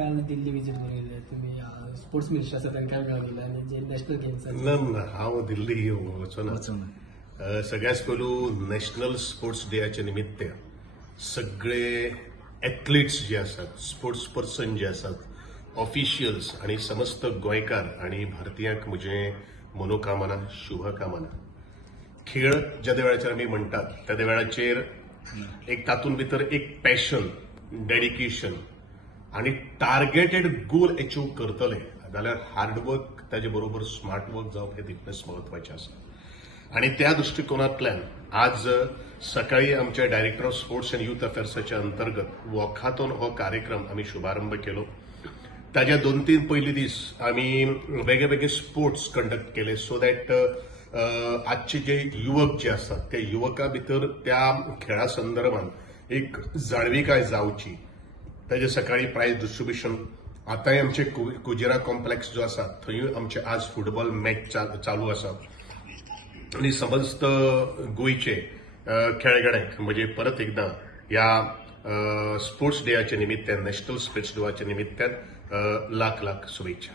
काल दिल्ली विजिट करून गेले तुम्ही स्पोर्ट्स मिनिस्टर आसा तांकां मेळून गेला आनी जे नॅशनल गेम्स ना हांव दिल्ली वचना सगळ्यात पयलू नॅशनल स्पोर्ट्स डेच्या निमित्त सगळे एथलीट्स जे असतात स्पोर्ट्स पर्सन जे असतात ऑफिशियल्स आणि समस्त गोंयकार आणि भारतीयांक म्हजे मनोकामना शुभकामना खेळ ज्या वेळाचेर आमी म्हणटात त्या वेळाचेर एक तातूंत भितर एक पॅशन डेडिकेशन आणि टार्गेटेड गोल अचीव करतले जाल्यार हार्डवर्क ताजे बरोबर स्मार्ट वर्क जावप हे तितलेंच महत्वाचें आसा आणि त्या दृष्टिकोनांतल्यान आज सकाळी आमच्या director of sports and youth अफेअर्साच्या अंतर्गत वॉकाथॉन हो कार्यक्रम आम्ही शुभारंभ केलो ताज्या 2-3 पयलीं दीस आम्ही वेगळे वेगळे स्पोर्ट्स कंडक्ट केले सो दॅट आजचे जे युवक जे असतात त्या युवकां भितर त्या खेळा संदर्भात एक जाणविकाय जावची ताजे सकाळी प्राइज डिस्ट्रीब्युशन आतांय आमचे कुजेरा कॉम्प्लेक्स जो आसा थंय आमचे आज फुटबॉल मॅच चालू आसा आणि समस्त गोयचे खेळगड्यांक म्हणजे परत एकदा या स्पोर्ट्स डेच्या निमित्तान नॅशनल स्पोर्ट्स डेच्या निमित्तान लाख लाख शुभेच्छा.